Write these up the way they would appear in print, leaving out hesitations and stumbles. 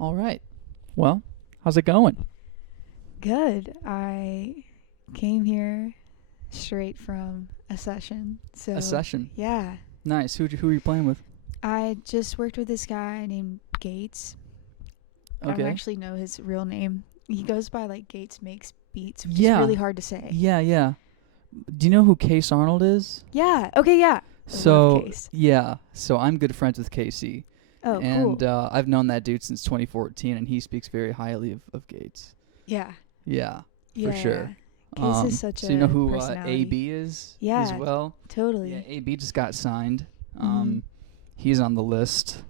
All right. Well, how's it going? Good. I came here straight from a session. A So, session. yeah. Nice. Who are you playing with? I just worked with this guy named Gates. I don't Okay. actually know his real name. He goes by like Gates Makes Beats, which is Yeah. really hard to say. Yeah. Do you know who Case Arnold is? Yeah. Okay, yeah. I love So, Case. yeah. So I'm good friends with Casey. Oh, And cool. I've known that dude since 2014, and he speaks very highly of Gates. Yeah. Yeah, Yeah. for sure. Case is such So you know a who personality. AB is as Yeah, well? totally. Yeah, AB just got signed. Mhm. He's on the list.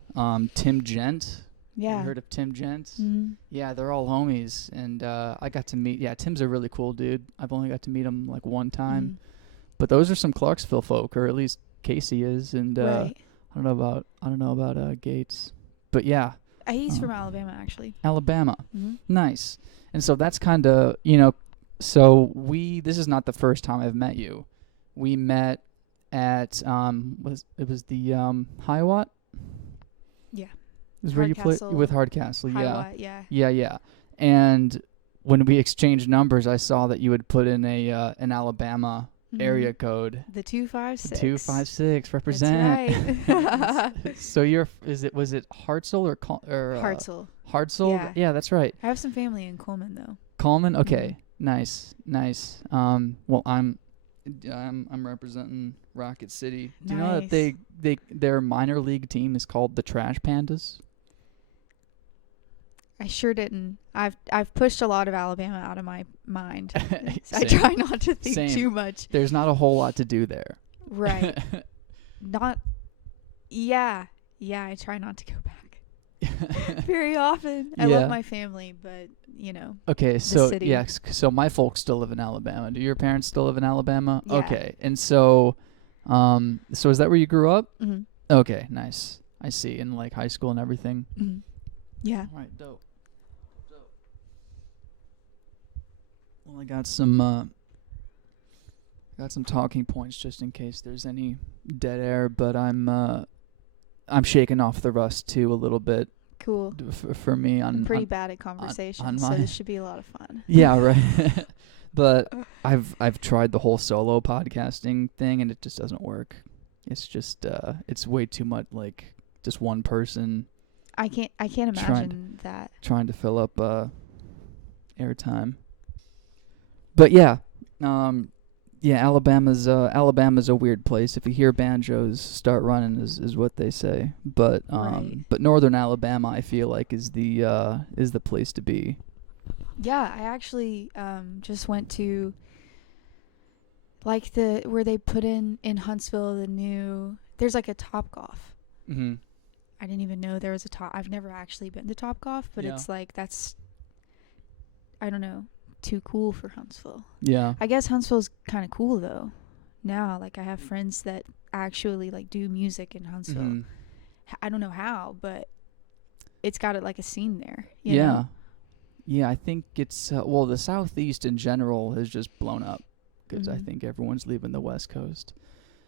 Tim Gent. Yeah. You heard of Tim Gent? Mhm. Yeah, they're all homies, and I got to meet. Yeah, Tim's a really cool dude. I've only got to meet him like one time, Mhm. but those are some Clarksville folk, or at least Casey is, and Right. I don't know about Gates, but yeah, He's from Alabama, actually. Alabama, Mhm. nice. And so that's kind of So this is not the first time I've met you. We met at was the Hiawat? Yeah. Is where you play Hardcastle. with Hardcastle? Yeah. Hiawat, yeah. Yeah. And when we exchanged numbers, I saw that you had put in an Alabama area code. The 256. 256 represent. That's right. So was it Hartzell or Hartzell. Hartzell? Yeah, that's right. I have some family in Coleman though. Coleman. Okay, nice. Well, I'm representing Rocket City. Do you know that their minor league team is called the Trash Pandas? I sure didn't. I've pushed a lot of Alabama out of my mind. I Same. try not to think Same. too much. There's not a whole lot to do there. Right. Not. Yeah. Yeah. I try not to go back very often. I Yeah. love my family, but Okay, so city. so my folks still live in Alabama. Do your parents still live in Alabama? Yeah. Okay, and so is that where you grew up? Mm-hmm. Okay, nice. I see. In like high school and everything. Mm-hmm. Yeah. All right, dope. Well, I got some talking points just in case there's any dead air, but I'm shaking off the rust too a little bit. Cool. For me, I'm pretty bad at conversation, so this should be a lot of fun. Yeah, right. But I've tried the whole solo podcasting thing, and it just doesn't work. It's just it's way too much like just one person. I can't imagine that. Trying to fill up airtime. But yeah, Alabama's a weird place. If you hear banjos start running, is what they say. But Right. but northern Alabama, I feel like is the place to be. Yeah, I actually just went to like where they put in Huntsville there's like a Topgolf. Mm-hmm. I didn't even know there was a top. I've never actually been to Topgolf, but Yeah. it's like that's I don't know, too cool for Huntsville. Yeah. I guess Huntsville's kind of cool though. Now, like I have friends that actually like do music in Huntsville. Mm-hmm. I don't know how, but it's got like a scene there. You Yeah. know? Yeah, I think it's the Southeast in general has just blown up because I Mhm. think everyone's leaving the West Coast,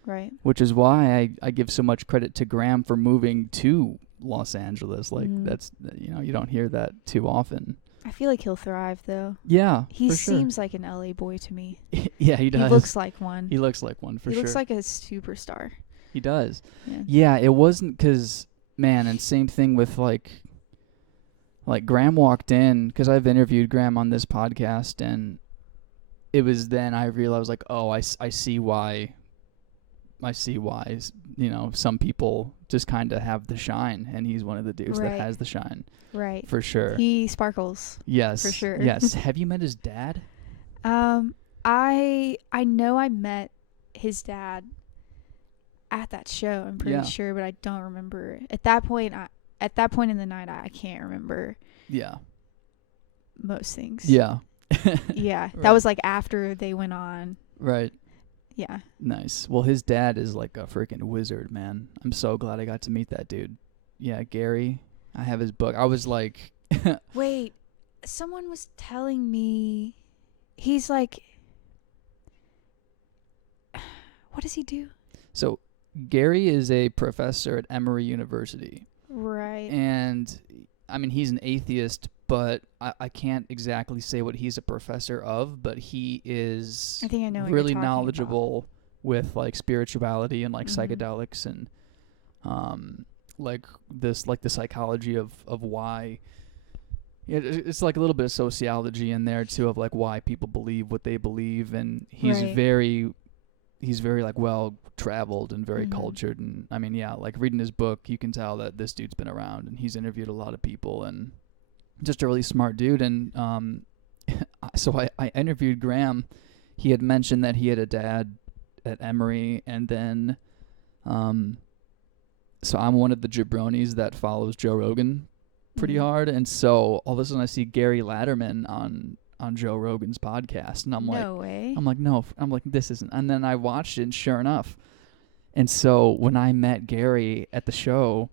Right. which is why I give so much credit to Graham for moving to Los Angeles. Like that's you don't hear that too often. I feel like he'll thrive though. Yeah, He for sure. seems like an LA boy to me. Yeah, he does. He looks like one. He looks like one for He sure. looks like a superstar. He does. Yeah. Yeah, it wasn't because man, and same thing with like Graham walked in because I've interviewed Graham on this podcast, and it was then I realized like, oh, I see why. I see why some people just kind of have the shine, and he's one of the dudes Right. that has the shine. Right. For sure. He sparkles. Yes. For sure. Yes. Have you met his dad? I know I met his dad at that show. I'm pretty sure, but I don't remember. At that point in the night, I can't remember. Yeah. Most things. Yeah. Yeah. Right. That was like after they went on. Right. Yeah. Nice. Well, his dad is like a freaking wizard, man. I'm so glad I got to meet that dude. Yeah, Gary. I have his book. I was like... Wait. Someone was telling me he's like... What does he do? So, Gary is a professor at Emory University. Right. And I mean, he's an atheist, but I can't exactly say what he's a professor of, but he is I think I know what really you're talking knowledgeable with like spirituality and like Mhm. psychedelics and like the psychology of why. It's like a little bit of sociology in there too, of like why people believe what they believe, and he's Right. very like well traveled and very Mhm. cultured. And I mean, yeah, like reading his book, you can tell that this dude's been around and he's interviewed a lot of people, and just a really smart dude. And so I interviewed Graham. He had mentioned that he had a dad at Emory, and then so I'm one of the jabronis that follows Joe Rogan pretty Mhm. hard, and so all of a sudden I see Gary Latterman on Joe Rogan's podcast, and No way. I'm like, this isn't. And then I watched it, and sure enough. And so when I met Gary at the show,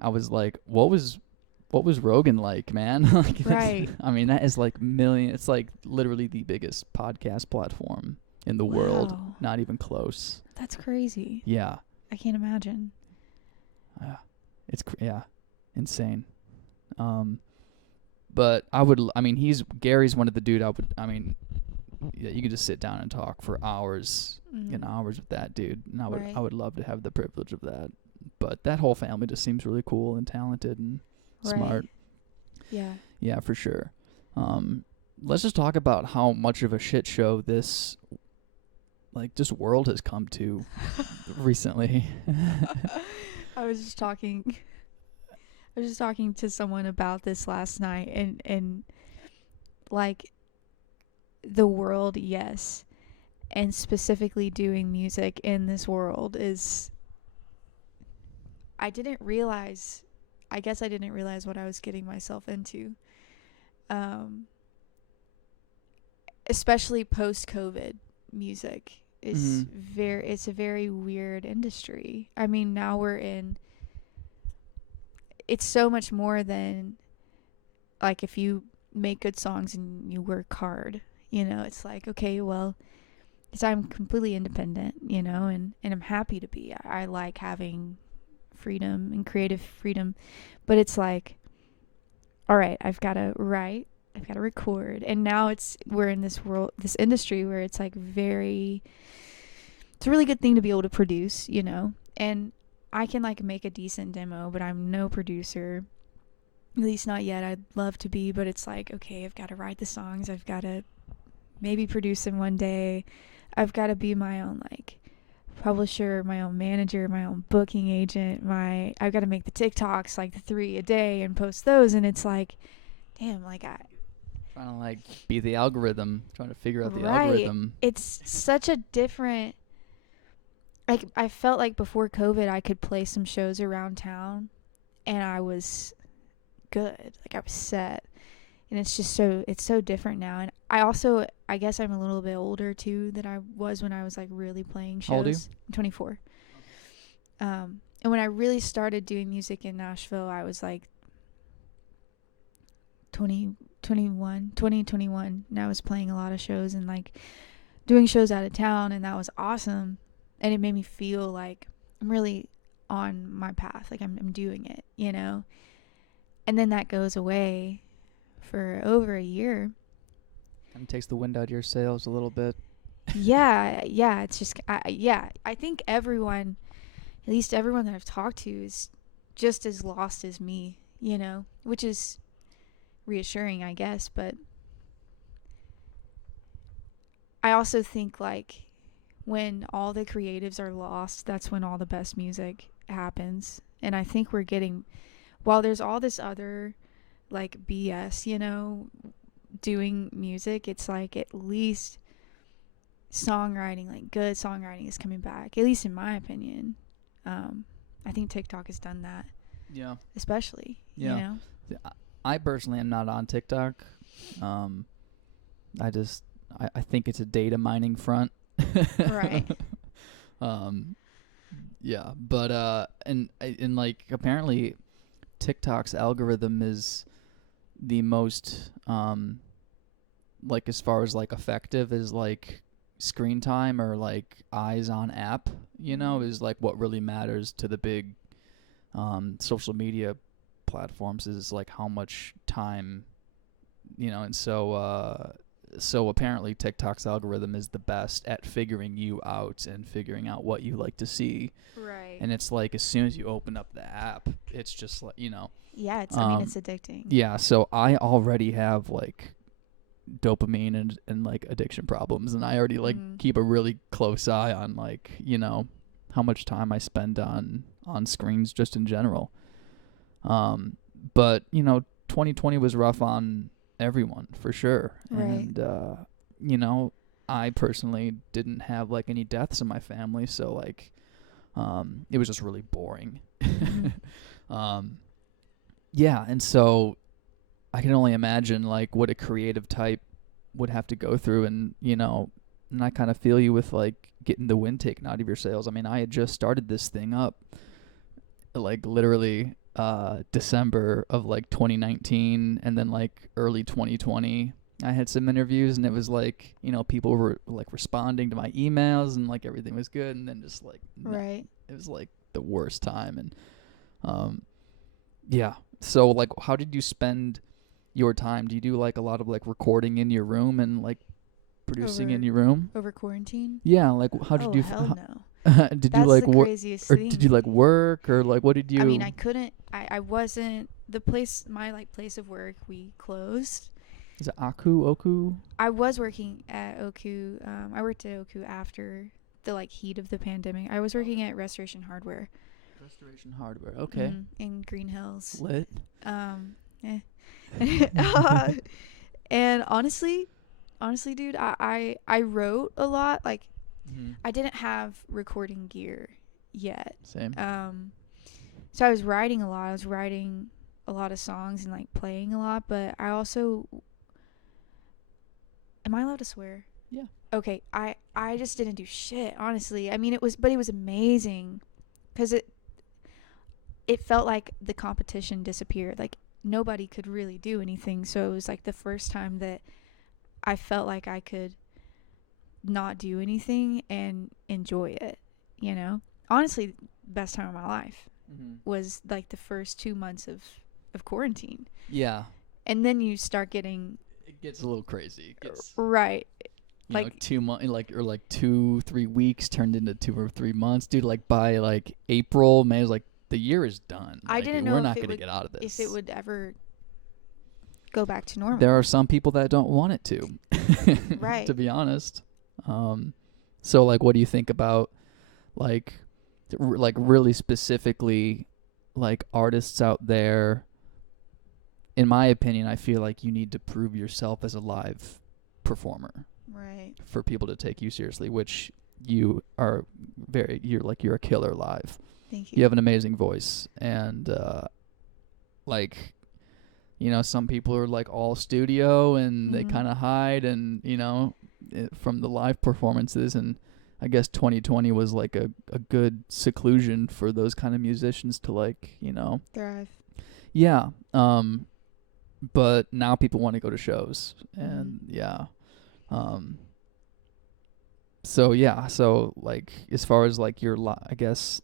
I was like, what was Rogan like, man? Like, Right. I mean, that is like million. It's like literally the biggest podcast platform in the world. Wow. Not even close. That's crazy. Yeah. I can't imagine. It's insane. But Gary's one of the dude yeah, you could just sit down and talk for hours Mhm. and hours with that dude, and Right. I would love to have the privilege of that. But that whole family just seems really cool and talented and smart. Yeah. Yeah, for sure. Let's just talk about how much of a shit show this just world has come to recently. I was just talking to someone about this last night, and like the world, yes, and specifically doing music in this world is, I guess I didn't realize what I was getting myself into. Especially post-COVID, music is it's a very weird industry. I mean, now it's so much more than like if you make good songs and you work hard, it's like, okay, well, I'm completely independent, and I'm happy to be. I like having freedom and creative freedom, but it's like, all right, I've got to write, I've got to record, and now we're in this this industry where it's like it's a really good thing to be able to produce, and I can like make a decent demo, but I'm no producer, at least not yet. I'd love to be, but it's like, okay, I've got to write the songs, I've got to maybe produce them one day, I've got to be my own like publisher, my own manager, my own booking agent, I've got to make the TikToks, like the 3 a day, and post those, and it's like, damn, like trying to like be the algorithm, trying to figure out the right, algorithm. it's such a different, like, I felt like before COVID I could play some shows around town and I was good, like I was set, and it's so different now. And I guess I'm a little bit older too than I was when I was like really playing shows. How old are you? I'm 24. And when I really started doing music in Nashville, I was like 20, 21, and I was playing a lot of shows and like doing shows out of town, and that was awesome, and it made me feel like I'm really on my path, like I'm doing it, and then that goes away for over a year. Kind of takes the wind out of your sails a little bit. yeah it's just I think everyone, at least everyone that I've talked to, is just as lost as me, which is reassuring, I guess. But I also think like when all the creatives are lost, that's when all the best music happens. And I think we're getting, while there's all this other like BS, doing music, it's like at least songwriting, like good songwriting, is coming back, at least in my opinion. I think TikTok has done that. Yeah. Especially, Yeah. I personally am not on TikTok. I think it's a data mining front. Right. Yeah, but and like apparently TikTok's algorithm is the most like as far as like effective is like screen time or like eyes on app, is like what really matters to the big social media platforms is like how much time, and so apparently TikTok's algorithm is the best at figuring you out and figuring out what you like to see. Right. And it's like as soon as you open up the app, it's just like, Yeah, it's it's addicting. Yeah, so I already have like dopamine and like addiction problems, and I already like keep a really close eye on like, how much time I spend on screens just in general. But 2020 was rough on everyone for sure. Right. And I personally didn't have like any deaths in my family, so like it was just really boring. Yeah, and so I can only imagine like what a creative type would have to go through, and and I kind of feel you with like getting the wind taken out of your sails. I mean, I had just started this thing up like literally December of like 2019, and then like early 2020 I had some interviews, and it was like, people were like responding to my emails and like everything was good, and then just like Right. it was like the worst time. And yeah, so like how did you spend your time? Do you do like a lot of like recording in your room and like producing in your room over quarantine? Yeah, like how did you hell no. did That's you like the work, craziest or thing. did you like work, or like what did you? I mean, I couldn't. I wasn't the place. My like place of work, we closed. Is it Oku? I was working at Oku. I worked at Oku after the like heat of the pandemic. I was working at Restoration Hardware. Okay. In Green Hills. Lit. And honestly, dude, I wrote a lot. Like, I didn't have recording gear yet. Same. So I was writing a lot. I was writing a lot of songs and like playing a lot, but I also, am I allowed to swear? Yeah. Okay. I just didn't do shit, honestly. I mean, it was amazing because it felt like the competition disappeared. Like nobody could really do anything. So it was like the first time that I felt like I could not do anything and enjoy it, honestly, best time of my life was like the first 2 months of quarantine. Yeah. And then you start getting, it gets a little crazy. It gets, right, like 2 months, or like 2-3 weeks turned into 2 or 3 months, dude. Like by like April, May, it was like the year is done. I like, didn't know we're if not it gonna would, get out of this. if it would ever go back to normal. There are some people that don't want it to. Right. To be honest. So like what do you think about like really specifically like artists out there? In my opinion, I feel like you need to prove yourself as a live performer. Right. For people to take you seriously, which you are you're a killer live. Thank you. You have an amazing voice, and some people are like all studio and they kind of hide, and from the live performances, and I guess 2020 was like a good seclusion for those kind of musicians to like thrive. Yeah. But now people want to go to shows, and so like as far as like your I guess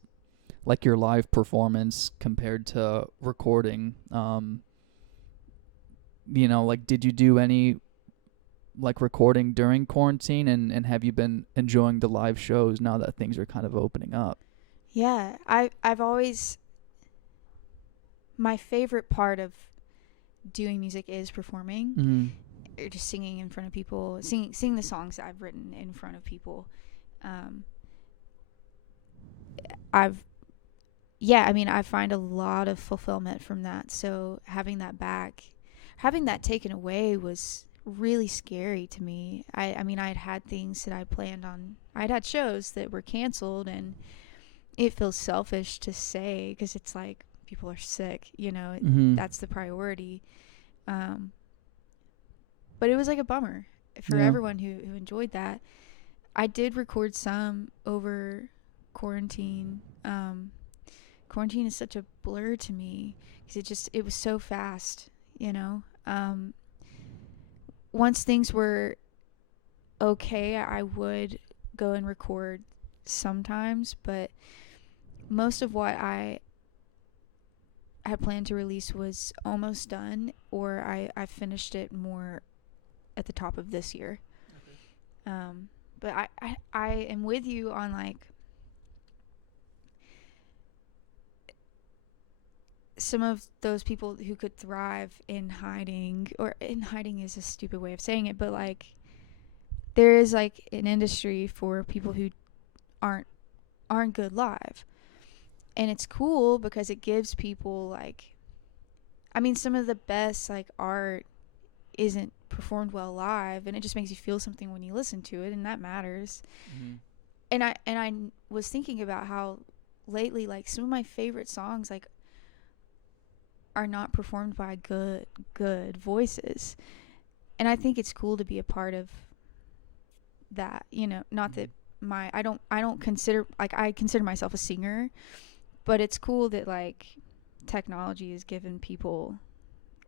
like your live performance compared to recording, like did you do any like recording during quarantine, and have you been enjoying the live shows now that things are kind of opening up? Yeah, I've always, my favorite part of doing music is performing, or just singing in front of people, singing the songs that I've written in front of people. I find a lot of fulfillment from that. So having that taken away was really scary to me. I mean, I'd had things that I planned on. I'd had shows that were canceled, and it feels selfish to say because it's like people are sick, that's the priority. But it was like a bummer for everyone who enjoyed that. I did record some over quarantine. Quarantine is such a blur to me because it was so fast, Once things were okay, I would go and record sometimes, but most of what I had planned to release was almost done, or I finished it more at the top of this year. But I am with you on like some of those people who could thrive in hiding, or in hiding is a stupid way of saying it, but like there is like an industry for people who aren't good live. And it's cool because it gives people like, I mean, some of the best like art isn't performed well live, and it just makes you feel something when you listen to it, and that matters. And I was thinking about how lately like some of my favorite songs like are not performed by good voices, and I think it's cool to be a part of that, you know. Not that I don't consider, like, I consider myself a singer, but it's cool that like technology has given people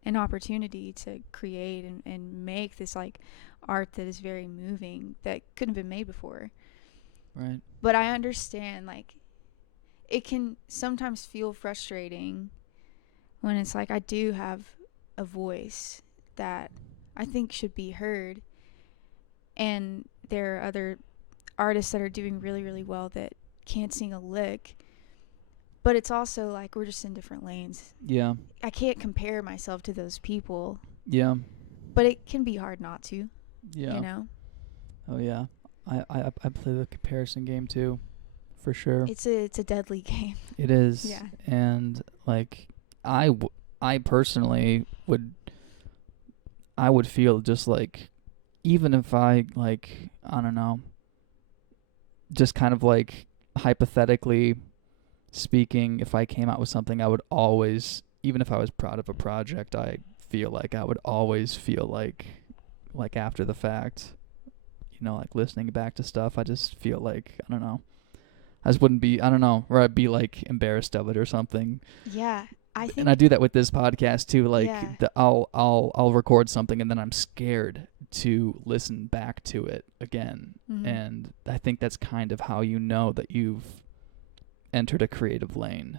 an opportunity to create and make this like art that is very moving that couldn't have been made before. Right. But I understand like it can sometimes feel frustrating when it's like I do have a voice that I think should be heard, and there are other artists that are doing really, really well that can't sing a lick. But it's also like we're just in different lanes. Yeah. I can't compare myself to those people. Yeah. But it can be hard not to. Yeah. You know? Oh yeah. I play the comparison game too, for sure. It's a deadly game. It is. Yeah. And like I personally would feel just like, even if I like, I don't know, just kind of like hypothetically speaking, if I came out with something, I would always, even if I was proud of a project, I feel like I would always feel like after the fact, you know, like listening back to stuff, I just feel like, I don't know, I just wouldn't be, I don't know, or I'd be like embarrassed of it or something. Yeah. I think, and I do that with this podcast too. Like, yeah. I'll record something and then I'm scared to listen back to it again. Mm-hmm. And I think that's kind of how you know that you've entered a creative lane,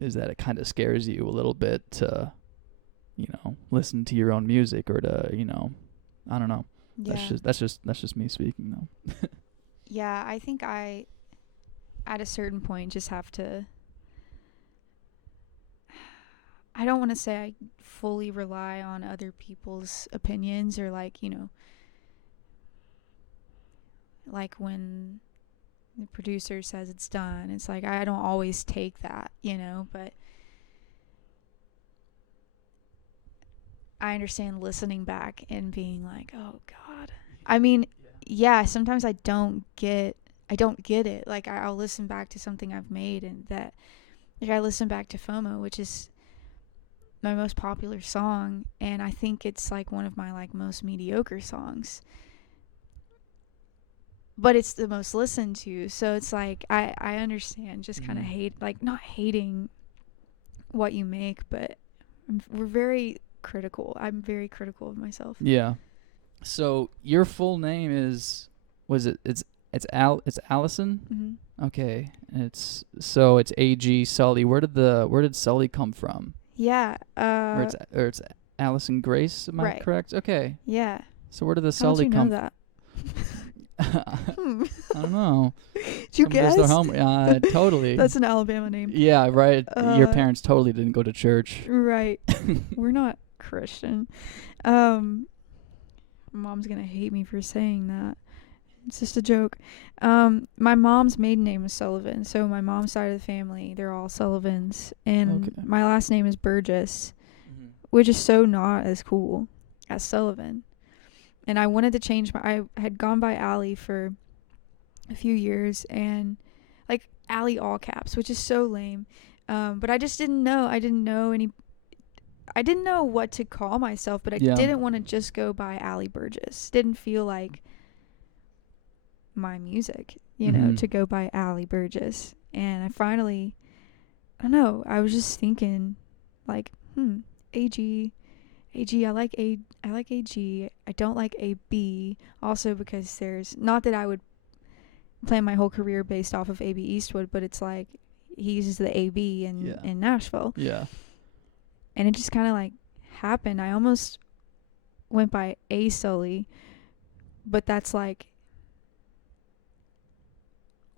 is that it kind of scares you a little bit to, you know, listen to your own music, or to, you know, I don't know. Yeah. That's just me speaking though. Yeah, I think I, at a certain point, just have to, I don't want to say I fully rely on other people's opinions, or like, you know, like when the producer says it's done, it's like I don't always take that, you know, but I understand listening back and being like, oh God. I mean, yeah, sometimes I don't get it. Like I'll listen back to something I've made, and that, like, I listen back to FOMO, which is my most popular song, and I think it's like one of my like most mediocre songs, but it's the most listened to. So it's like I understand just kind of hate, like, not hating what you make, but we're very critical. I'm very critical of myself. Yeah. So your full name is, it's Allison? Mm-hmm. Okay. It's AG Sully. Where did Sully come from? Yeah. Or it's Allison Grace, am I correct? Okay. Yeah. So where did the Sully come from? How did you know that? I don't know. Did you guess? Totally. That's an Alabama name. Yeah, right. Your parents totally didn't go to church. Right. We're not Christian. Mom's gonna hate me for saying that. It's just a joke. My mom's maiden name is Sullivan, so my mom's side of the family, they're all Sullivans, and my last name is Burgess, which is so not as cool as Sullivan. And I wanted to change I had gone by Allie for a few years, and like Allie all caps, which is so lame. But I just didn't know. I didn't know what to call myself, but I didn't want to just go by Allie Burgess. Didn't feel like my music, you know, to go by Allie Burgess. And I finally, I don't know, I was just thinking like, AG, I like AG. I don't like AB, also because there's, not that I would plan my whole career based off of AB Eastwood, but it's like he uses the AB in Nashville. Yeah. And it just kind of like happened. I almost went by A Sully, but that's like,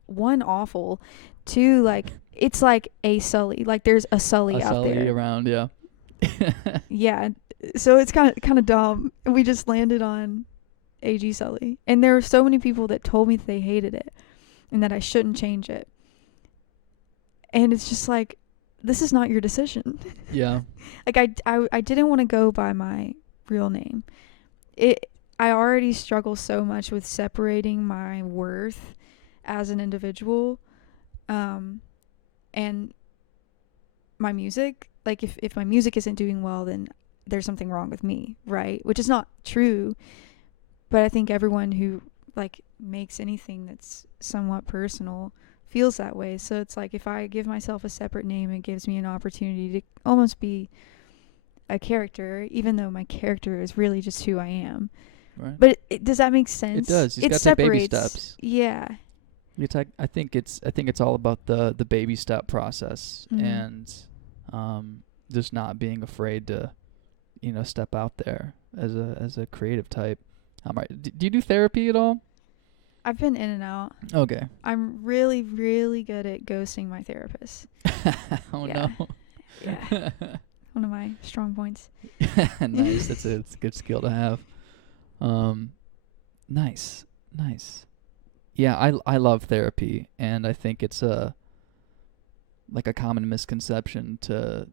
one, awful, two, like, it's like A Sully, like there's a Sully A out Sully there. around, yeah. Yeah, so it's kind of dumb. We just landed on AG Sully, and there were so many people that told me that they hated it and that I shouldn't change it. And it's just like, this is not your decision. Yeah. Like I didn't want to go by my real name. I already struggle so much with separating my worth as an individual, and my music. Like if my music isn't doing well, then there's something wrong with me, right? Which is not true, but I think everyone who like makes anything that's somewhat personal feels that way. So it's like, if I give myself a separate name, it gives me an opportunity to almost be a character, even though my character is really just who I am. Right. But does that make sense? It does. You It got to take baby separates. steps. Yeah. I think it's all about the baby step process, Mhm. and just not being afraid to, step out there as a creative type. Do you do therapy at all? I've been in and out. Okay. I'm really, really good at ghosting my therapist. Oh Yeah. no. Yeah. One of my strong points. Nice. It's a good skill to have. Nice. Yeah, I love therapy, and I think it's a common misconception to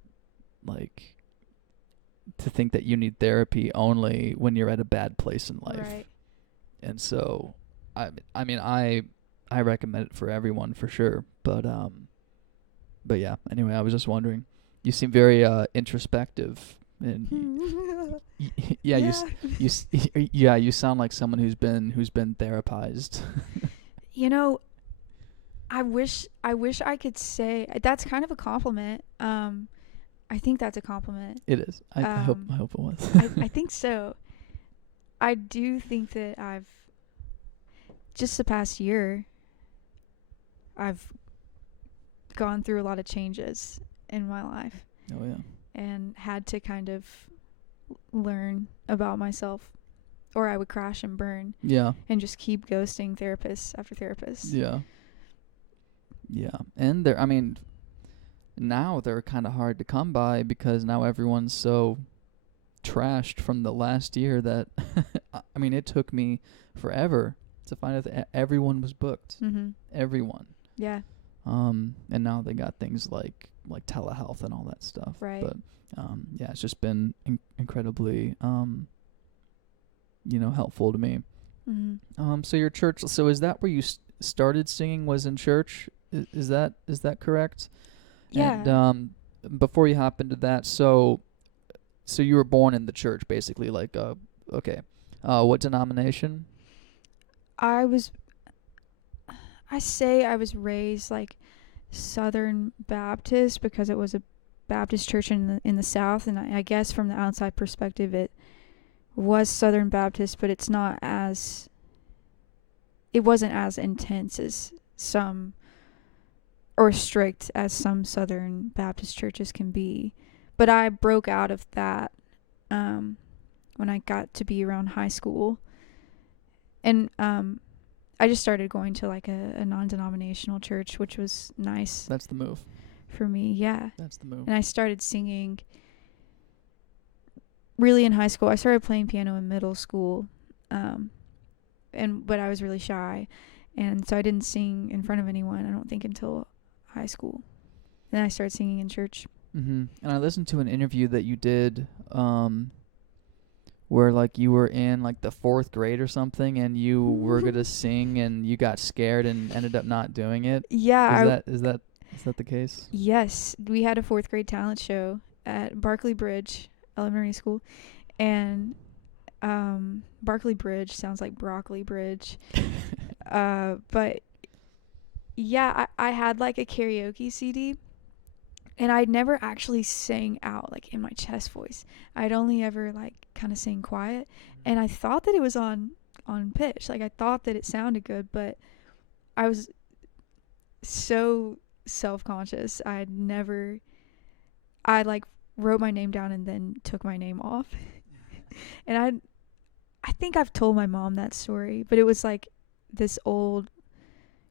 think that you need therapy only when you're at a bad place in life. Right. And so I mean I recommend it for everyone for sure, but yeah, anyway, I was just wondering. You seem very introspective, and you sound like someone who's been therapized. I wish I could say that's kind of a compliment. I think that's a compliment. It is. I hope it was. I think so. I do think that I've just the past year I've gone through a lot of changes in my life. Oh yeah. And had to kind of learn about myself, or I would crash and burn. Yeah. And just keep ghosting therapists after therapists. Yeah. Yeah. And now they're kind of hard to come by, because now everyone's so trashed from the last year that it took me forever to find out that everyone was booked. Mm-hmm. Everyone. Yeah. And now they got things like telehealth and all that stuff. Right. But yeah, it's just been incredibly helpful to me. Mm-hmm. So your church. So is that where you started singing? Was in church? Is that correct? Yeah. And before you hop into that, so you were born in the church, basically. Okay. What denomination? I was raised like Southern Baptist, because it was a Baptist church in the South, and I guess from the outside perspective it was Southern Baptist, but it wasn't as intense as some, or strict as some Southern Baptist churches can be. But I broke out of that when I got to be around high school, and I just started going to like a non-denominational church, which was nice. That's the move. For me, yeah. That's the move. And I started singing really in high school. I started playing piano in middle school, but I was really shy, and so I didn't sing in front of anyone, I don't think, until high school. Then I started singing in church. Mm-hmm. And I listened to an interview that you did where you were in the 4th grade or something, and you were going to sing, and you got scared and ended up not doing it. Yeah. Is that the case? Yes. We had a 4th grade talent show at Barclay Bridge Elementary School, and Barclay Bridge sounds like Broccoli Bridge. But yeah, I had a karaoke CD, and I'd never actually sang out in my chest voice. I'd only ever kind of sing quiet, and I thought that it was on pitch. I thought that it sounded good, but I was so self-conscious. I wrote my name down and then took my name off. And I think I've told my mom that story, but it was like this old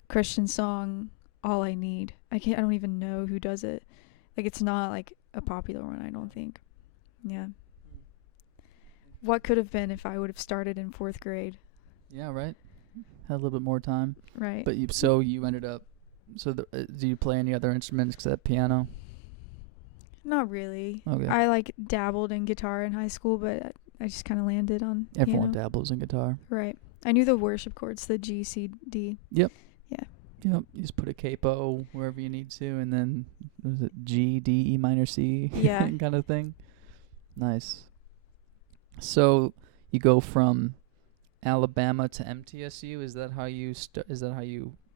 Christian song, All I Need. I don't even know who does it. Like, it's not like a popular one, I don't think. Yeah. What could have been if I would have started in 4th grade? Yeah, right. Had a little bit more time. Right. But you ended up. So do you play any other instruments except piano? Not really. Okay. I like dabbled in guitar in high school, but I just kind of landed on Everyone piano. dabbles in guitar. Right. I knew the worship chords, the G, C, D. Yep. Yeah. Yep. You just put a capo wherever you need to, and then was it G, D, E minor, C? Yeah. kind of thing. Nice. So you go from Alabama to MTSU. Is that how you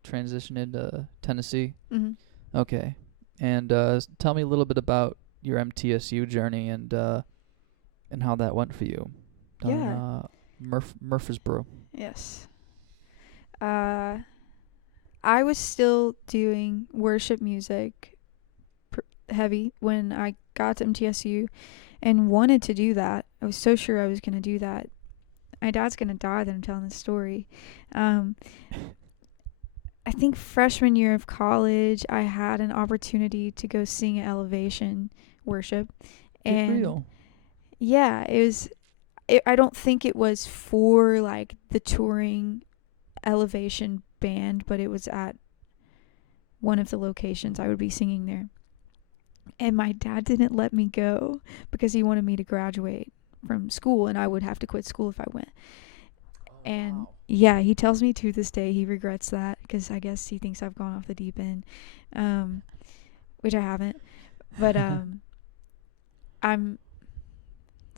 transitioned into Tennessee? Mhm. Okay. And tell me a little bit about your MTSU journey and how that went for you. Yeah. Murfreesboro. Yes. I was still doing worship music heavy when I got to MTSU and wanted to do that. I was so sure I was going to do that. My dad's going to die that I'm telling this story. I think freshman year of college, I had an opportunity to go sing at Elevation Worship. And real. yeah, I don't think it was for like the touring Elevation band, but it was at one of the locations I would be singing there. And my dad didn't let me go because he wanted me to graduate from school and I would have to quit school if I went. And wow. yeah, he tells me to this day he regrets that because I guess he thinks I've gone off the deep end, which I haven't. But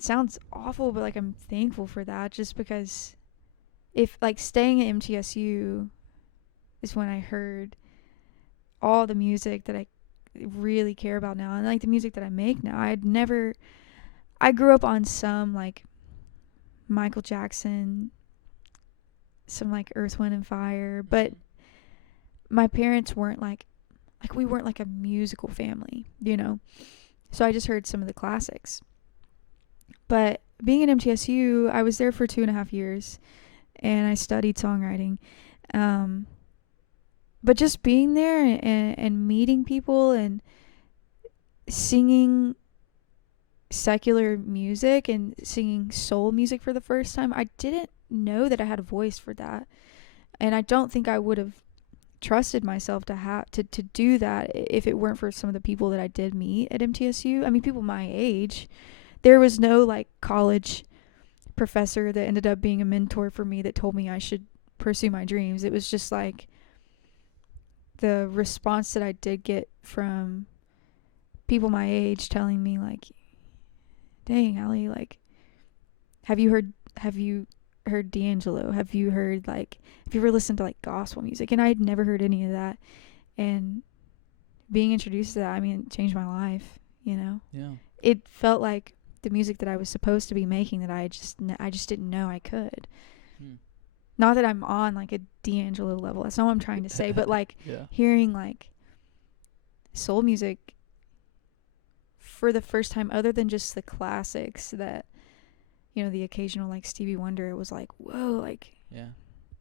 sounds awful, but like I'm thankful for that just because if like staying at MTSU is when I heard all the music that I really care about now and like the music that I make now. I grew up on some like Michael Jackson, some like Earth, Wind and Fire, but my parents weren't like we weren't like a musical family, you know. So I just heard some of the classics. But being at MTSU, I was there for 2.5 years and I studied songwriting. But just being there and meeting people and singing secular music and singing soul music for the first time, I didn't know that I had a voice for that. And I don't think I would have trusted myself to do that if it weren't for some of the people that I did meet at MTSU. I mean, people my age. There was no like college professor that ended up being a mentor for me that told me I should pursue my dreams. It was just like the response that I did get from people my age telling me like, dang, Allie, like, have you heard D'Angelo? Have you ever listened to like gospel music? And I had never heard any of that. And being introduced to that, I mean, it changed my life, you know? Yeah. It felt like the music that I was supposed to be making that I just didn't know I could. Not that I'm on like a D'Angelo level. That's not what I'm trying to say. But like hearing like soul music for the first time, other than just the classics that, you know, the occasional like Stevie Wonder, it was like, whoa, like,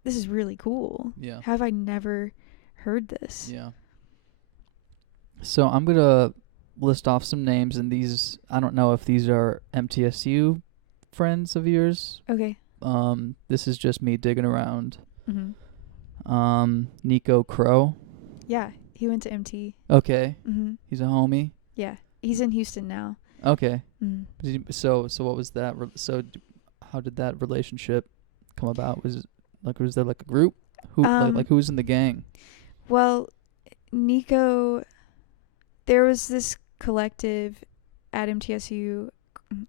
this is really cool. Yeah. How have I never heard this? Yeah. So I'm going to list off some names, and these, I don't know if these are MTSU friends of yours. Okay. This is just me digging around. Mm-hmm. Nico Crow. Yeah, he went to MT. Okay. Mm-hmm. He's a homie. Yeah, he's in Houston now. Okay. Mm-hmm. So what was that? How did that relationship come about? Was there like a group? Who who was in the gang? Well, Nico, there was this collective at MTSU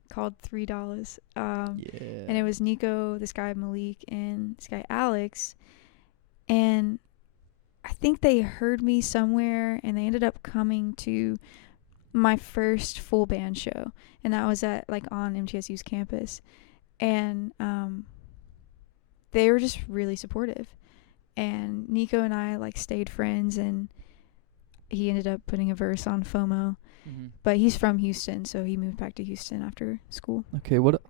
called $3. And it was Nico, this guy Malik, and this guy Alex. And I think they heard me somewhere, and they ended up coming to my first full band show, and that was at like on MTSU's campus. And they were just really supportive. And Nico and I like stayed friends, and he ended up putting a verse on FOMO. But he's from Houston, so he moved back to Houston after school. Okay, what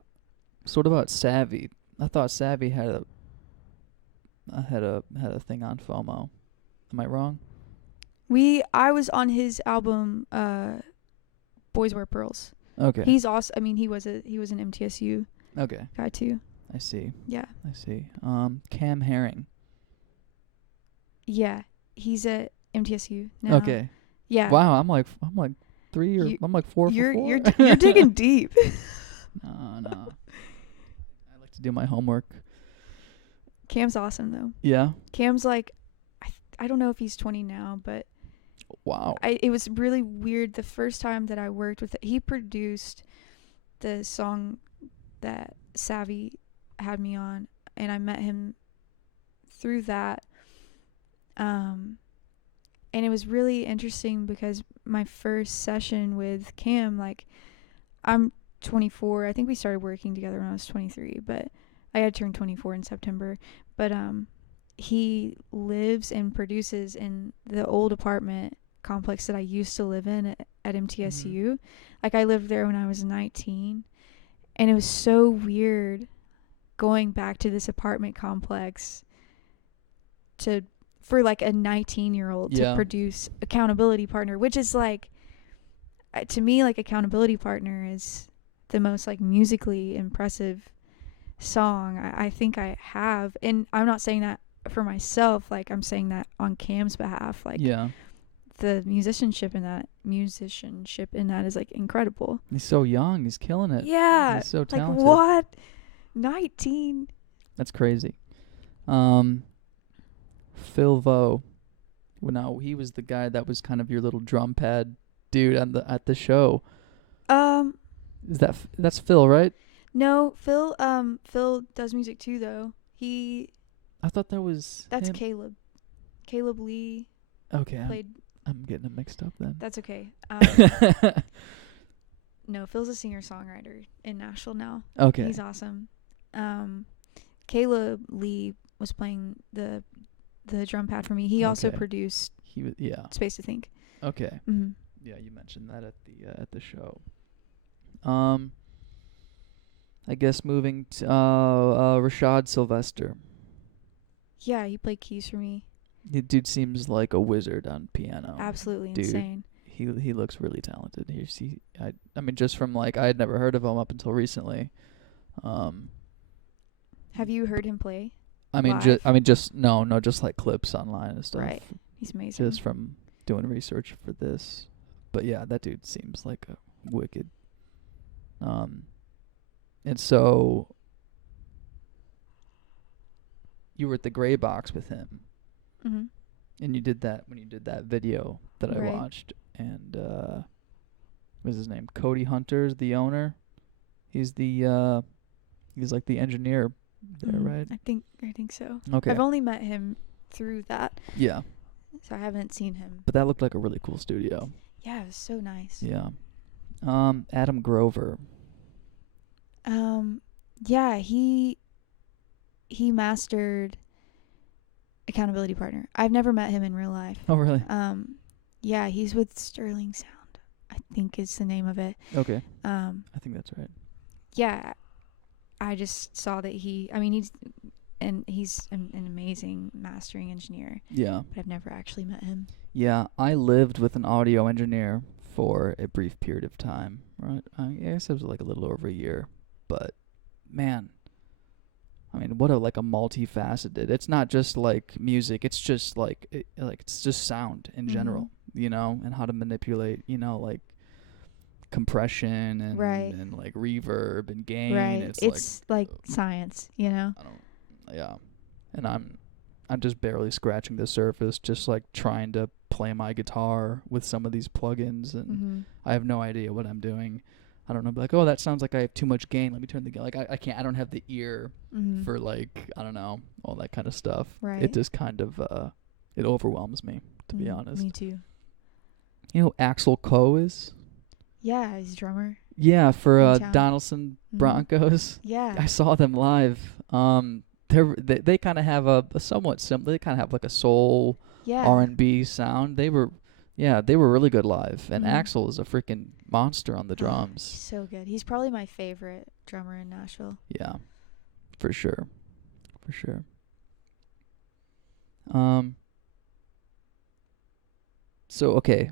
about Savvy? I thought Savvy had a thing on FOMO. Am I wrong? I was on his album Boys Wear Pearls. Okay. He's awesome. I mean, he was an MTSU Okay. guy too. I see. Yeah. I see. Cam Herring. Yeah, he's at MTSU now. Okay. Yeah. Wow, I'm like 3 or I'm like 4 for 4. You're digging deep. No. I like to do my homework. Cam's awesome though. Yeah. Cam's like, I don't know if he's 20 now, but wow. It was really weird the first time that I worked with it. He produced the song that Savvy had me on, and I met him through that. And it was really interesting because my first session with Cam, like, I'm 24. I think we started working together when I was 23, but I had turned 24 in September. But he lives and produces in the old apartment complex that I used to live in at MTSU. Mm-hmm. Like, I lived there when I was 19, and it was so weird going back to this apartment complex for like a 19-year-old to produce Accountability Partner, which is like, to me, like, Accountability Partner is the most like musically impressive song I think I have. And I'm not saying that for myself, like, I'm saying that on Cam's behalf. Like, the musicianship in that is like incredible. He's so young. He's killing it. Yeah. He's so talented. Like, what? 19. That's crazy. Phil Vo. Well, no, he was the guy that was kind of your little drum pad dude at the show. Is that's Phil, right? No, Phil does music too though. I thought that's him. Caleb. Caleb Lee. Okay. I'm getting it mixed up then. That's okay. No, Phil's a singer-songwriter in Nashville now. Okay. He's awesome. Caleb Lee was playing the drum pad for me. He also produced Space to Think. Okay. Mm-hmm. Yeah, you mentioned that at the show. I guess moving to Rashad Sylvester. Yeah, he played keys for me. The dude seems like a wizard on piano. Absolutely dude. Insane. He looks really talented. I mean, just from like, I had never heard of him up until recently. Have you heard him play? Just like clips online and stuff. Right. He's amazing. Just from doing research for this. But yeah, that dude seems like a wicked. And so you were at the Gray Box with him. Mm-hmm. And you did that when you did that video that I Right. watched. And what's his name? Cody Hunter's the owner. He's like the engineer there, right? I think so. Okay. I've only met him through that. Yeah. So I haven't seen him. But that looked like a really cool studio. Yeah, it was so nice. Yeah. Adam Grover. Yeah, he mastered Accountability Partner. I've never met him in real life. Oh, really? Yeah, he's with Sterling Sound, I think is the name of it. Okay. I think that's right. Yeah, I just saw that he's an amazing mastering engineer. Yeah. But I've never actually met him. Yeah, I lived with an audio engineer for a brief period of time. Right? I guess it was like a little over a year. But, man, I mean, what a multifaceted. It's not just like music. It's just like it's just sound in general, and how to manipulate, like compression and and like reverb and gain. Right. It's like science, Yeah. And I'm just barely scratching the surface, just like trying to play my guitar with some of these plugins, and I have no idea what I'm doing. I don't know, like, oh, that sounds like I have too much gain. Let me turn the gain. Like, I can't. I don't have the ear for, like, I don't know, all that kind of stuff. Right. It just kind of it overwhelms me, to be honest. Me too. You know who Axel Coe is? Yeah, he's a drummer. Yeah, for Donaldson Broncos. Yeah. I saw them live. They kind of have a somewhat similar. They kind of have like a soul R&B sound. They were Yeah, they were really good live, and Mhm. Axel is a freaking monster on the He's drums. so good. He's probably my favorite drummer in Nashville. Yeah, for sure, for sure. Um. So okay,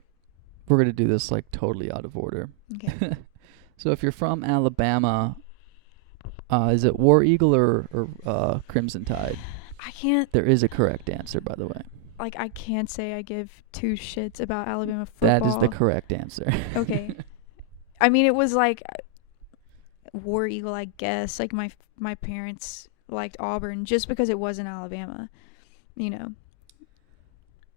we're gonna do this like totally out of order. Okay. So if you're from Alabama, is it War Eagle or Crimson Tide? I can't There is a correct answer, by the way. I can't say I give two shits about Alabama football. That is the correct answer. Okay. I mean, it was like War Eagle, I guess. Like my parents liked Auburn just because it was in Alabama, you know.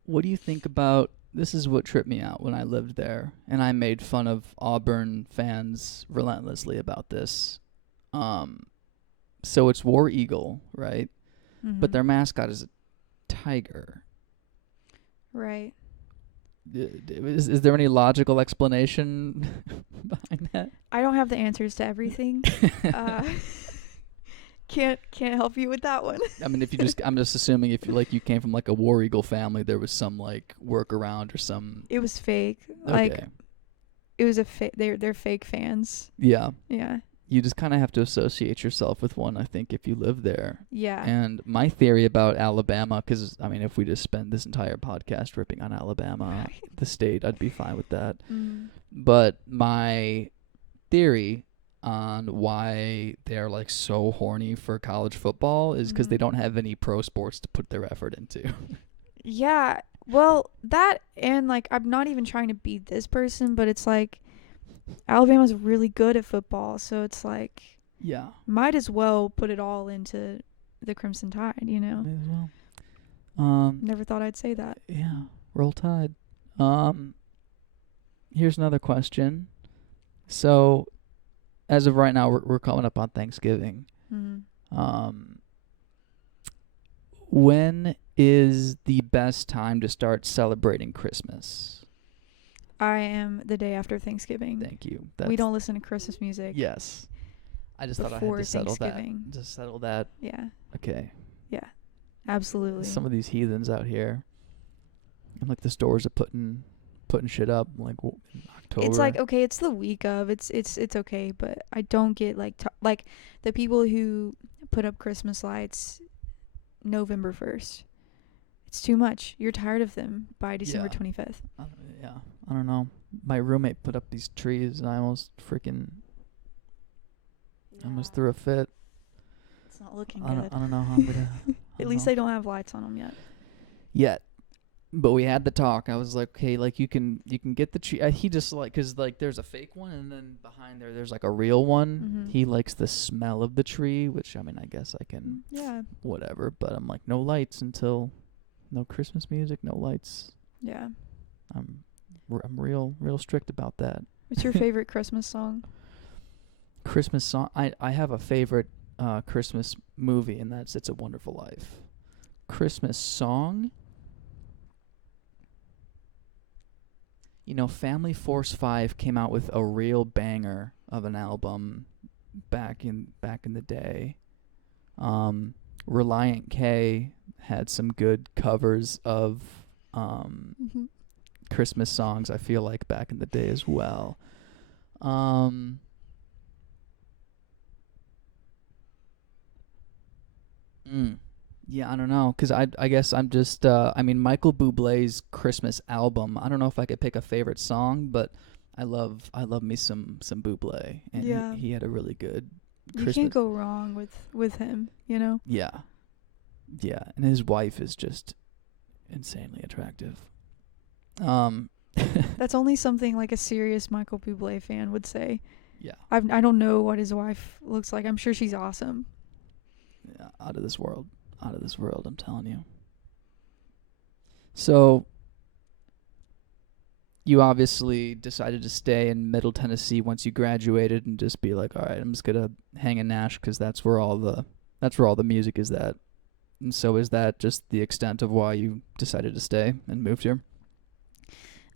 What do you think about this? Is what tripped me out when I lived there, and I made fun of Auburn fans relentlessly about this. So it's War Eagle, right? But their mascot is a tiger. Right. Is there any logical explanation behind that? I don't have the answers to everything. Can't help you with that one. I mean, I'm just assuming if you came from like a War Eagle family, there was some like workaround or some. It was fake. Okay. Like it was they're fake fans. Yeah. Yeah. You just kind of have to associate yourself with one, I think, if you live there. Yeah. And my theory about Alabama, because, I mean, if we just spend this entire podcast ripping on Alabama, the state, I'd be fine with that. Mm. But my theory on why they're, like, so horny for college football is because they don't have any pro sports to put their effort into. Yeah. Well, that and, like, I'm not even trying to be this person, but it's like, Alabama's really good at football, so it's like, yeah, might as well put it all into the Crimson Tide, you know? may as well. Never thought I'd say that. Yeah, roll Tide. Here's another question. So, as of right now, we're coming up on Thanksgiving. When is the best time to start celebrating Christmas? I am the day after Thanksgiving. Thank you. We don't listen to Christmas music. Yes. I just thought I had before to settle that. Thanksgiving. Just settle that. Yeah. Okay. Yeah. Absolutely. Some of these heathens out here, and like the stores are putting shit up like in October. It's like, okay, it's the week of. It's okay, but I don't get like like the people who put up Christmas lights November 1st. It's too much. You're tired of them by December 25th. Yeah. I don't know. My roommate put up these trees and I almost almost threw a fit. It's not looking good. I don't know how I'm gonna. At least they don't have lights on them yet. But we had the talk. I was like, okay, like you can get the tree. He just like, cause like there's a fake one and then behind there's like a real one. He likes the smell of the tree, which I mean, I guess I can. Yeah. Whatever. But I'm like, no lights until, no Christmas music, no lights. Yeah. I'm real strict about that. What's your favorite Christmas song? Christmas song. I have a favorite Christmas movie, and that's It's a Wonderful Life. Christmas song. You know, Family Force 5 came out with a real banger of an album back in the day. Reliant K had some good covers of Christmas songs, I feel like, back in the day as well. Yeah, I don't know, because I guess I'm just, I mean, Michael Bublé's Christmas album, I don't know if I could pick a favorite song, but I love me some Bublé, and he had a really good Christmas. You can't go wrong with him, you know? Yeah, and his wife is just insanely attractive. That's only something like a serious Michael Bublé fan would say. Yeah. I don't know what his wife looks like. I'm sure she's awesome. Yeah, out of this world, I'm telling you. So, you obviously decided to stay in Middle Tennessee once you graduated and just be like, all right, I'm just gonna hang in Nash because that's where all the music is at. And so, is that just the extent of why you decided to stay and moved here?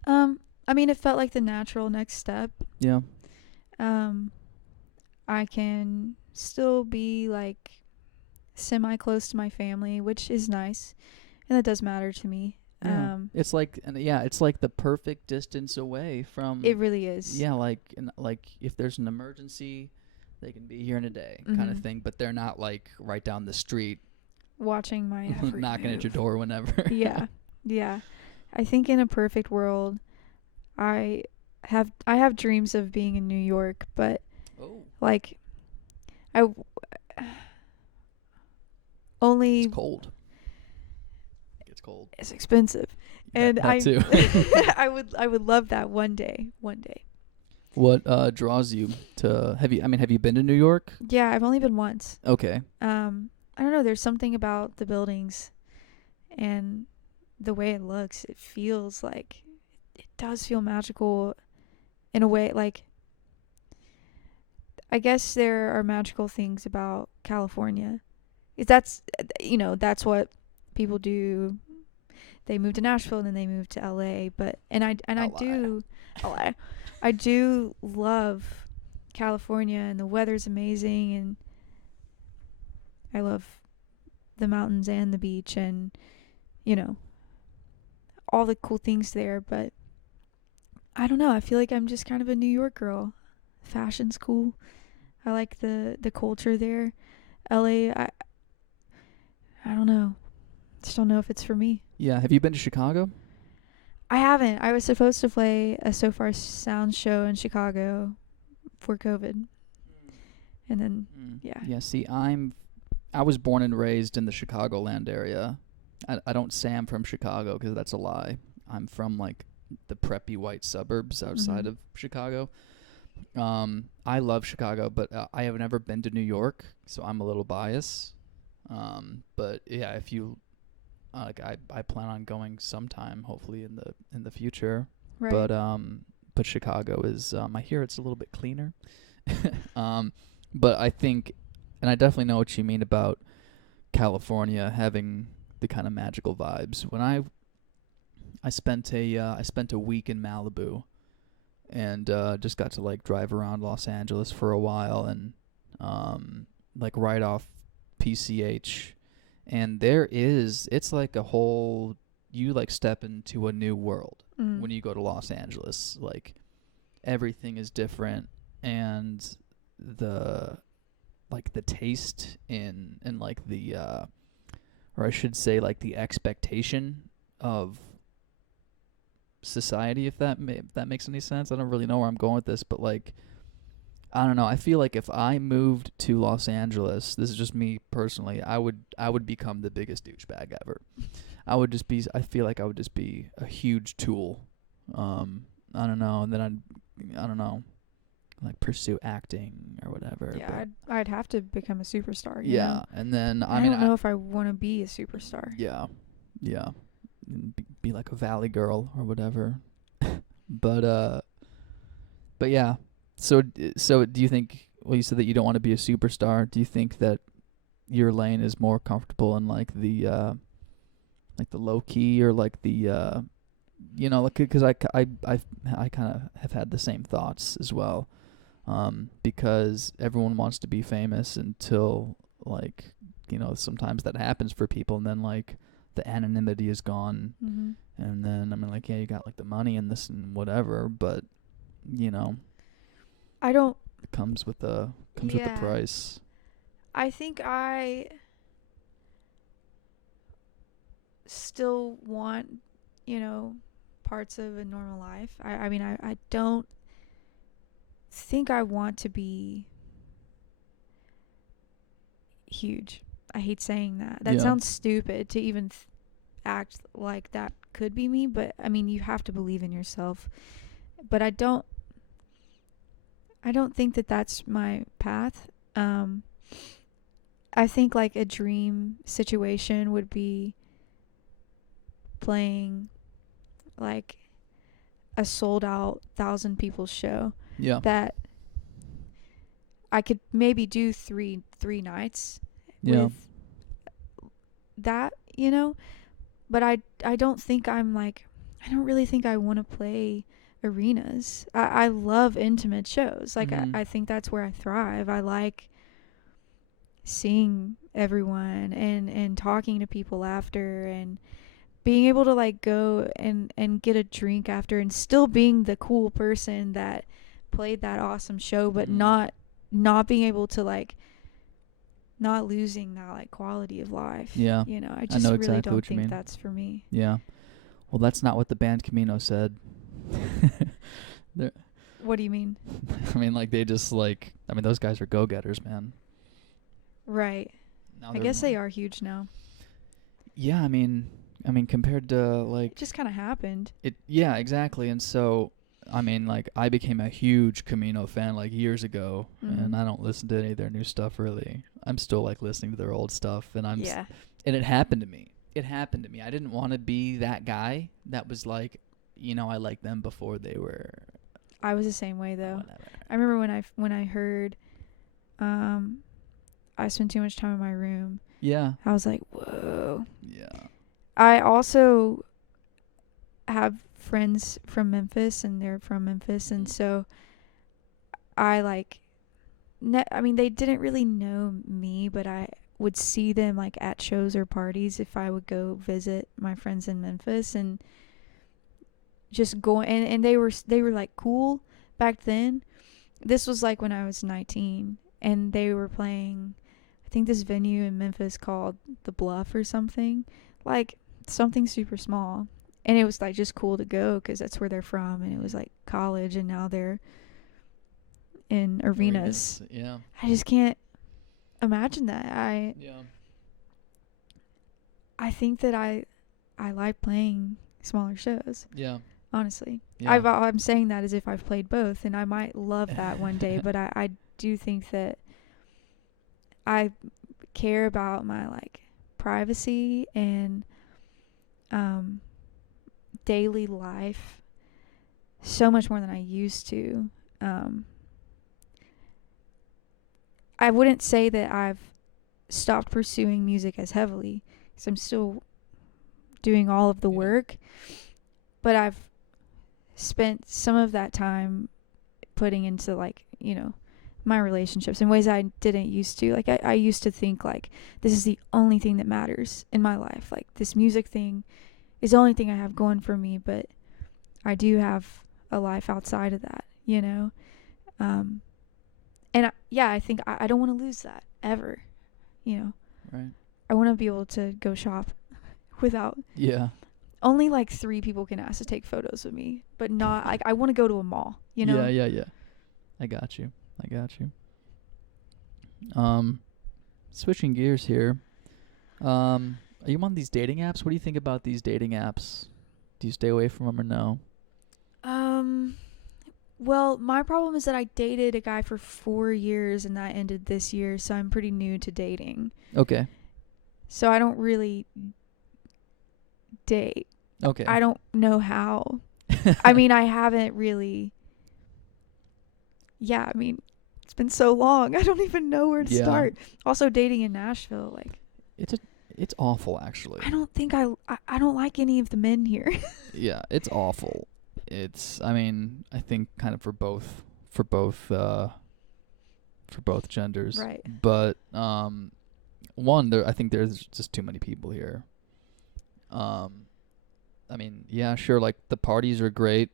I mean, it felt like the natural next step. Yeah. I can still be like semi close to my family, which is nice, and that does matter to me. Yeah. It's like it's like the perfect distance away from. It really is. Yeah, like if there's an emergency, they can be here in a day, kind of thing. But they're not like right down the street, watching my every knocking at your move. door whenever. Yeah. Yeah. I think in a perfect world, I have dreams of being in New York, but like I only It's cold. It's cold. It's expensive. And that too. I would love that one day. What draws you to have you been to New York? Yeah, I've only been once. Okay. I don't know, there's something about the buildings and the way it looks. It feels like it does feel magical in a way. Like, I guess there are magical things about California. That's what people do. They move to Nashville and then they move to LA, I do love California, and the weather's amazing, and I love the mountains and the beach and all the cool things there, but I don't know, I feel like I'm just kind of a New York girl. Fashion's cool. I like the culture there. LA, I don't know. Just don't know if it's for me. Yeah. Have you been to Chicago? I haven't. I was supposed to play a So Far Sound show in Chicago for COVID. And then, yeah. Yeah, see, I was born and raised in the Chicagoland area. I don't say I'm from Chicago because that's a lie. I'm from, like, the preppy white suburbs outside of Chicago. I love Chicago, but I have never been to New York, so I'm a little biased. But, yeah, if you... I plan on going sometime, hopefully in the future. Right. But Chicago is I hear it's a little bit cleaner. But I think, and I definitely know what you mean about California having the kind of magical vibes. When I spent a week in Malibu, and just got to like drive around Los Angeles for a while, and like right off PCH. And it's like a whole, you like step into a new world when you go to Los Angeles. Like, everything is different, and the taste and like the, or I should say like the expectation of society, if that makes any sense. I don't really know where I'm going with this, but like, I don't know. I feel like if I moved to Los Angeles, this is just me personally, I would become the biggest douchebag ever. I feel like I would just be a huge tool. I don't know. And then I don't know, like pursue acting or whatever. Yeah, I'd have to become a superstar. Yeah, and then I don't know if I want to be a superstar. Yeah, and be like a Valley girl or whatever. but yeah. So do you think? Well, you said that you don't want to be a superstar. Do you think that your lane is more comfortable in like the low key, or like the because I kind of have had the same thoughts as well, because everyone wants to be famous until like sometimes that happens for people, and then like the anonymity is gone, and then I mean like, yeah, you got like the money and this and whatever, but I don't. It comes with the price. I think I still want, parts of a normal life. I mean, I don't think I want to be huge. I hate saying that. That sounds stupid to even act like that could be me, but I mean, you have to believe in yourself. But I don't think that that's my path. I think like a dream situation would be playing like a sold out 1,000 people show. Yeah. That I could maybe do three nights with that, but I don't think I don't really think I want to play arenas. I love intimate shows. Like, I think that's where I thrive. I like seeing everyone and talking to people after, and being able to like go and get a drink after and still being the cool person that played that awesome show, but not being able to like not losing that like quality of life. Yeah. You know, I I just know really exactly don't what you think mean. that's for me. Yeah. Well, that's not what the band Camino said. What do you mean? I mean, like, they just, like, I mean, those guys are go-getters, man. Right. Now I they're guess they are huge now. Yeah, I mean, compared to, like... It just kind of happened. Yeah, exactly. And so, I mean, like, I became a huge Camino fan, like, years ago, and I don't listen to any of their new stuff, really. I'm still, like, listening to their old stuff, and and it happened to me. I didn't want to be that guy that was like, you know, I liked them before they were... I was the same way, though. Whatever. I remember when I heard I Spent Too Much Time in My Room. Yeah. I was like, whoa. Yeah. I also have friends from Memphis, and they're from Memphis, and so I like... I mean, they didn't really know me, but I would see them like at shows or parties if I would go visit my friends in Memphis, and just go and they were like cool back then. This was like when I was 19, and they were playing, I think, this venue in Memphis called The Bluff or something, like something super small, and it was like just cool to go because that's where they're from, and it was like college, and now they're in arenas. Yeah. I just can't imagine that. I think that I like playing smaller shows. Yeah. Honestly. Yeah. I'm saying that as if I've played both, and I might love that one day, but I do think that I care about my like privacy and daily life so much more than I used to. I wouldn't say that I've stopped pursuing music as heavily, because I'm still doing all of the work, but I've spent some of that time putting into like, you know, my relationships in ways I didn't used to. Like I used to think like this is the only thing that matters in my life. Like this music thing is the only thing I have going for me, but I do have a life outside of that, you know? And I think I don't want to lose that ever, you know? Right. I want to be able to go shop without... Yeah. Only like 3 people can ask to take photos of me, but not like I want to go to a mall, you know? Yeah. I got you. Switching gears here. Are you on these dating apps? What do you think about these dating apps? Do you stay away from them or no? Well, my problem is that I dated a guy for 4 years, and that ended this year, so I'm pretty new to dating. Okay. So I don't really date. Okay. I don't know how. I mean, I haven't really... Yeah, I mean, it's been so long. I don't even know where to start. Also, dating in Nashville, like... It's awful, actually. I don't think I don't like any of the men here. Yeah, it's awful. I mean, I think kind of for both genders. Right. But I think there's just too many people here. I mean, yeah, sure, like the parties are great.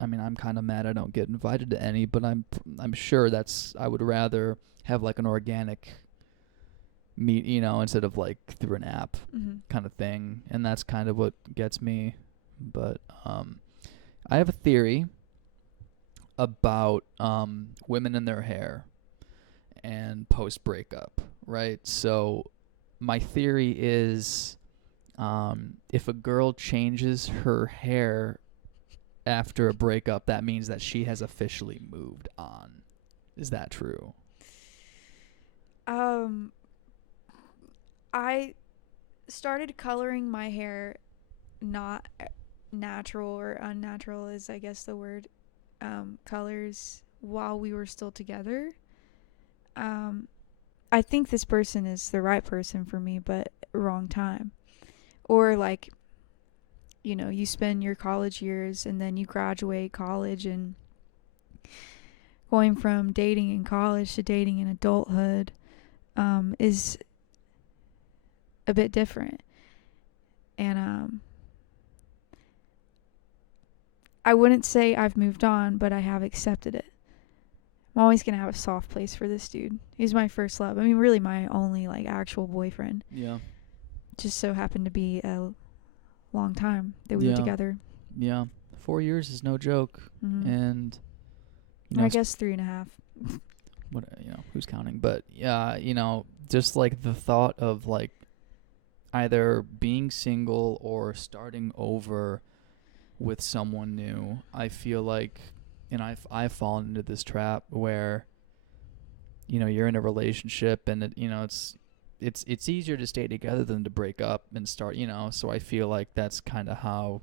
I mean, I'm kind of mad I don't get invited to any, but I'm sure I would rather have like an organic meet, you know, instead of like through an app kind of thing. And that's kind of what gets me. But I have a theory about women and their hair and post breakup, right? So my theory is if a girl changes her hair after a breakup, that means that she has officially moved on. Is that true? I started coloring my hair not natural or unnatural is, I guess, the word, colors while we were still together. I think this person is the right person for me, but wrong time. Or like, you know, you spend your college years and then you graduate college, and going from dating in college to dating in adulthood is a bit different. And I wouldn't say I've moved on, but I have accepted it. I'm always gonna have a soft place for this dude. He's my first love. I mean, really my only like actual boyfriend. Yeah. Just so happened to be a long time that we were together. Yeah. 4 years is no joke. Mm-hmm. And I guess 3.5. What, who's counting? But yeah, just like the thought of like either being single or starting over with someone new, I feel like, and I've fallen into this trap where you're in a relationship and it's easier to stay together than to break up and start, so I feel like that's kind of how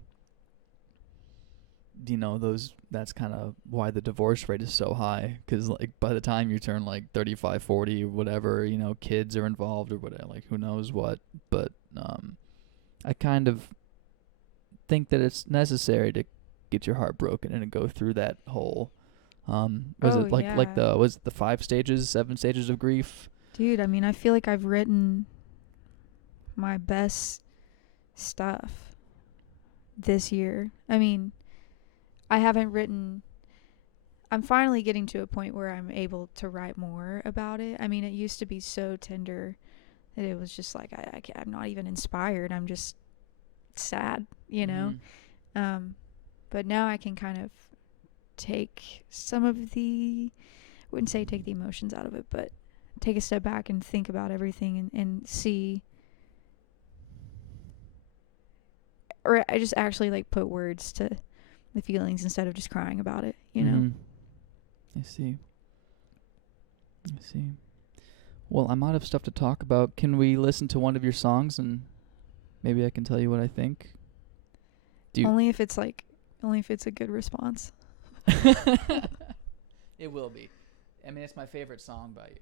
that's kind of why the divorce rate is so high, because like by the time you turn like 35, 40, whatever, kids are involved or whatever, like who knows what, but I kind of think that it's necessary to get your heart broken and to go through that whole was it the 5 stages, 7 stages of grief? Dude, I mean, I feel like I've written my best stuff this year. I mean, I'm finally getting to a point where I'm able to write more about it. I mean, it used to be so tender that it was just like, I'm not even inspired. I'm just sad, Mm-hmm. But now I can kind of take some of I wouldn't say take the emotions out of it, but take a step back and think about everything and see, or I just actually like put words to the feelings instead of just crying about it, Mm-hmm. I see. Well, I'm out of stuff to talk about. Can we listen to one of your songs and maybe I can tell you what I think? Only if it's a good response. It will be. I mean, it's my favorite song by you.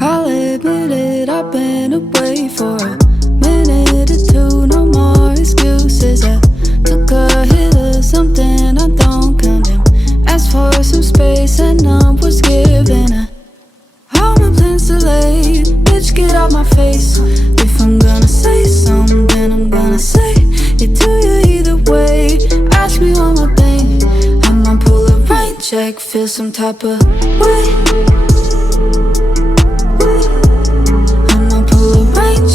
I'll admit it, I've been away for a minute or two, no more excuses. I took a hit of something I don't condemn. Asked for some space and none was given. All my plans delayed, bitch get out my face. If I'm gonna say something, then I'm gonna say it to you either way. Ask me one more thing, I might pull a rain check, feel some type of way.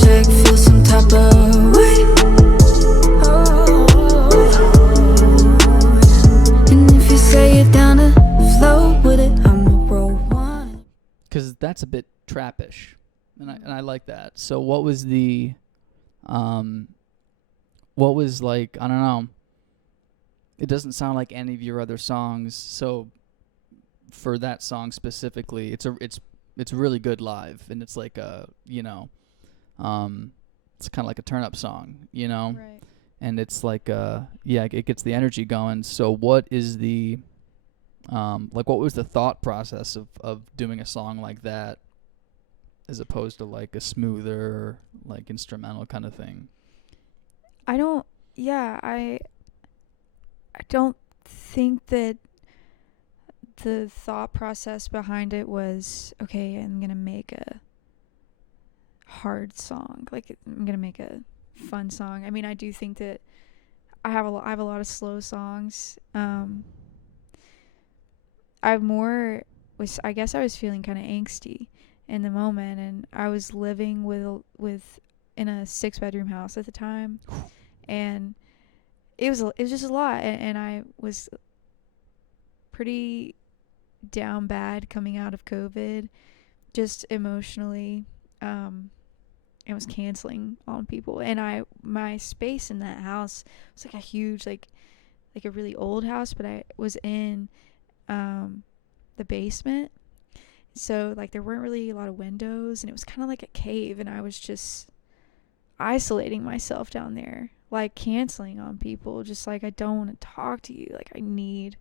Check, feel some type of way. And if you say it down to flow with it, I'ma roll one. Because that's a bit trappish, and I like that. So what was like, I don't know, it doesn't sound like any of your other songs, so for that song specifically, it's really good live, and it's like it's kind of like a turn-up song, Right. and it's like it gets the energy going. So what is the what was the thought process of doing a song like that as opposed to like a smoother like instrumental kind of thing? I don't think that the thought process behind it was, okay, I'm gonna make a hard song, like I'm gonna make a fun song. I mean, I do think that I have a lot of slow songs. I guess I was feeling kind of angsty in the moment, and I was living with in a 6-bedroom house at the time, and it was just a lot, and I was pretty down bad coming out of COVID, just emotionally. It was canceling on people, and my space in that house was like a huge, like a really old house, but I was in the basement, so like there weren't really a lot of windows, and it was kind of like a cave, and I was just isolating myself down there, like canceling on people, just like, I don't want to talk to you, like I need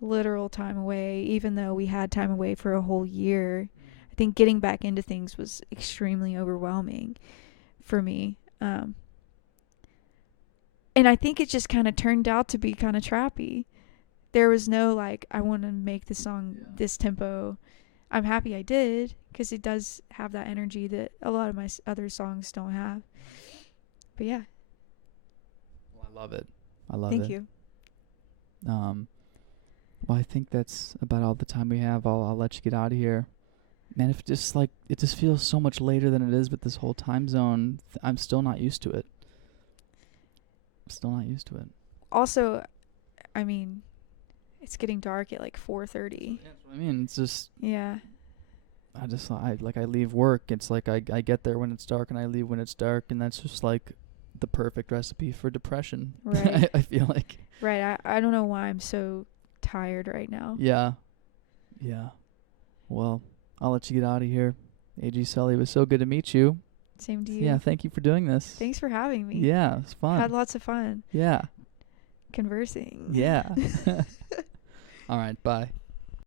literal time away, even though we had time away for a whole year. I think getting back into things was extremely overwhelming for me. And I think it just kind of turned out to be kind of trappy. There was no like, I want to make the song this tempo. I'm happy I did, because it does have that energy that a lot of my other songs don't have. But yeah, Well, I love it. I love thank it. you. Well, I think that's about all the time we have. I'll let you get out of here. Man, if just like it just feels so much later than it is with this whole time zone. I'm still not used to it. Still not used to it. Also, I mean, it's getting dark at like 4:30. That's what I mean. It's just Yeah. I leave work. It's like I get there when it's dark and I leave when it's dark, and that's just like the perfect recipe for depression. Right. I feel like. Right. I don't know why I'm so tired right now. Yeah. Yeah. Well, I'll let you get out of here. AG Sully, it was so good to meet you. Same to you. Yeah, thank you for doing this. Thanks for having me. Yeah, it's fun. Had lots of fun Yeah. conversing. Yeah. All right, bye.